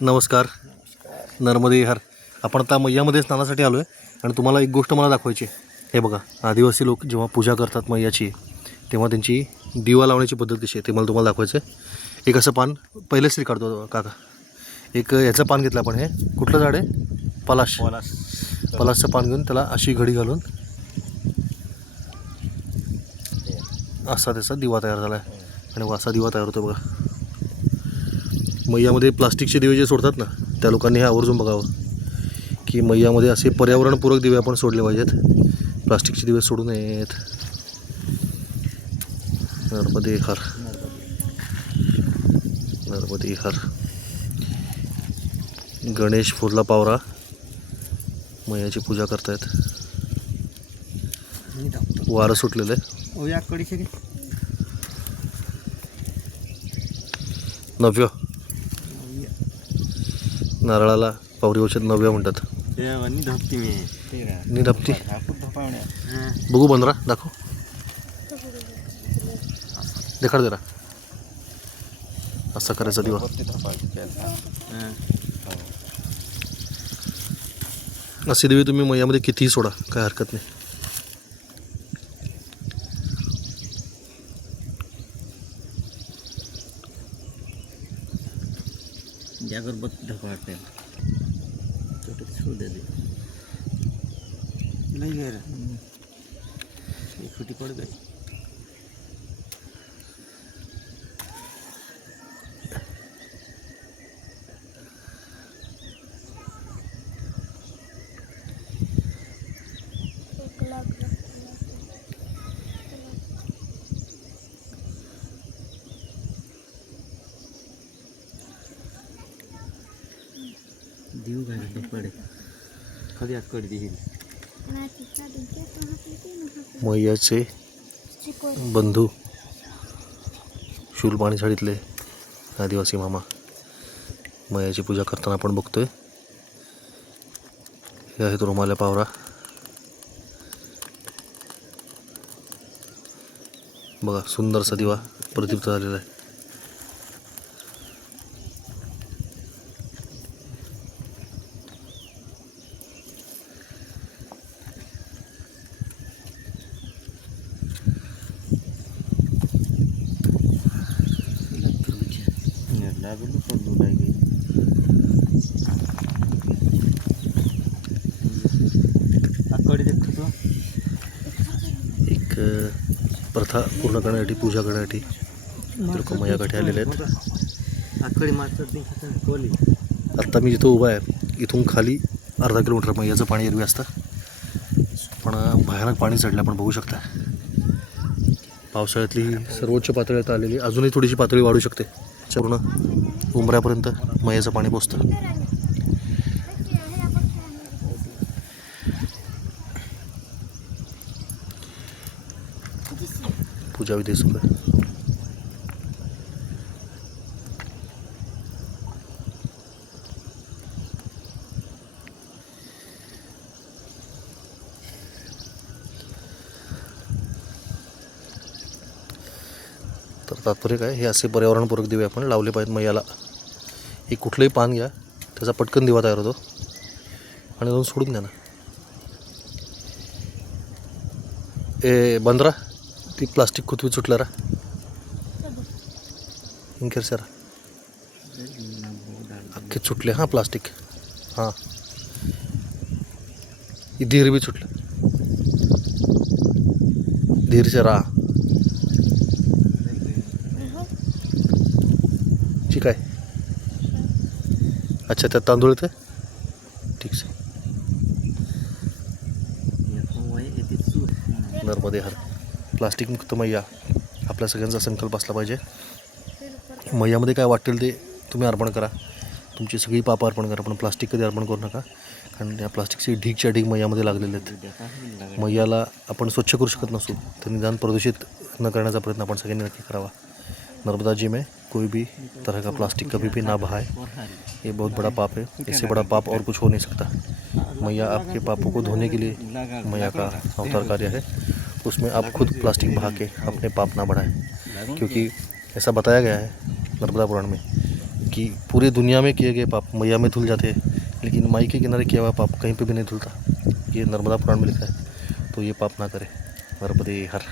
नमस्कार. नर्मदे हर. आपण आता मैयामध्ये स्नानासाठी आलो आहे आणि तुम्हाला एक गोष्ट मला दाखवायची आहे. हे बघा आदिवासी लोक जेव्हा पूजा करतात मैयाची तेव्हा त्यांची दिवा लावण्याची पद्धत कशी आहे ते मला तुम्हाला दाखवायचं आहे एक असं पान पहिलेच तरी काढतो काका. एक याचं पान घेतलं आपण हे. कुठलं झाड आहे? पलाश. पलाशचं पान घेऊन त्याला अशी घडी घालून असा त्याचा दिवा तयार झाला आहे आणि असा दिवा तयार होतो बघा. मैयामध्ये प्लास्टिकचे दिवे जे सोडतात ना त्या लोकांनी हे आवर्जून बघावं. की मैयामध्ये असे पर्यावरणपूरक दिवे आपण सोडले पाहिजेत. प्लास्टिकचे दिवे सोडू नयेत. नर्मदे हर नर्मदे हर गणेश फुरला पावरा. मैयाची पूजा करतायत. वारं सुटलेलं आहे. नव्य नारळाला पावरी औषध नव्या म्हणतात. नी धपती. बघू बंदरा दाखव. देखाड जरा. असा करायचा दिवा. असे दिवे तुम्ही मैयामध्ये कितीही सोडा काय हरकत नाही. জাগরবদ্ধ ঘটে ছোট ছু দেবে খুঁটি পড়বে? देऊ घाली पडे कधी आत कडी देईल मैयाचे बंधू. शूलपाणी साडीतले आदिवासी मामा. मैयाची पूजा करताना आपण बघतोय. हे आहेत रुमाल्या पावरा. बघा सुंदरसा दिवा प्रदीप्त झालेला आहे. लागलो पडलो काय गे कडी देखतो तो एक प्रथा पूर्ण करण्यासाठी पूजा करण्यासाठी लोक मैयाकडे आलेले आहेत. आकडी मारतात आत्ता मी जिथं उभा आहे इथून खाली अर्धा किलोमीटर मैयाचं पाणी एरवी असतं पण भयानक पाणी चढलं आपण बघू शकता. पावसाळ्यातली ही सर्वोच्च पातळी आता आलेली अजूनही थोडीशी पातळी वाढू शकते. पूर्ण उमऱ्यापर्यंत मैयाचं पाणी पोचतं. पूजा विधी सुरू तात्पर्य काय हे असे पर्यावरणपूरक दिवे आपण लावले पाहिजेत. मैयाला हे कुठलंही पान घ्या. त्याचा पटकन दिवा तयार होतो. आणि जाऊन सोडून द्या ना. ए बंदरा ती प्लास्टिक कुथवी सुटलं रा. सर अख्खे सुटले हां प्लास्टिक. हां. धीर बी सुटलं. धीरचे रा. ठीक आहे अच्छा त्यात तांदूळ येते ठीक आहे. नर्मदे हर. प्लास्टिक मुक्त मैया. आपल्या सगळ्यांचा संकल्प असला पाहिजे. मैयामध्ये काय वाटेल ते तुम्ही अर्पण करा. तुमची सगळी पापं अर्पण करा पण प्लास्टिक कधी अर्पण करू नका. कारण या प्लास्टिकचे ढीकच्या ढीक मैयामध्ये लागलेले आहेत. मैयाला आपण स्वच्छ करू शकत नसू तर निदान प्रदूषित न करण्याचा प्रयत्न आपण सगळ्यांनी नक्की करावा. नर्मदा जी में कोई भी तरह का प्लास्टिक कभी भी ना बहाए। ये बहुत बड़ा पाप है। इससे बड़ा पाप और कुछ हो नहीं सकता। मैया आपके पापों को धोने के लिए मैया का अवतार कार्य है। उसमें आप खुद प्लास्टिक बहा के अपने पाप ना बढ़ाएँ। क्योंकि ऐसा बताया गया है नर्मदा पुराण में कि पूरे दुनिया में किए गए पाप मैया में धुल जाते हैं। लेकिन माई के किनारे किया हुआ पाप कहीं पे भी नहीं धुलता। ये नर्मदा पुराण में लिखा है। तो ये पाप ना करें। नर्मदे हर।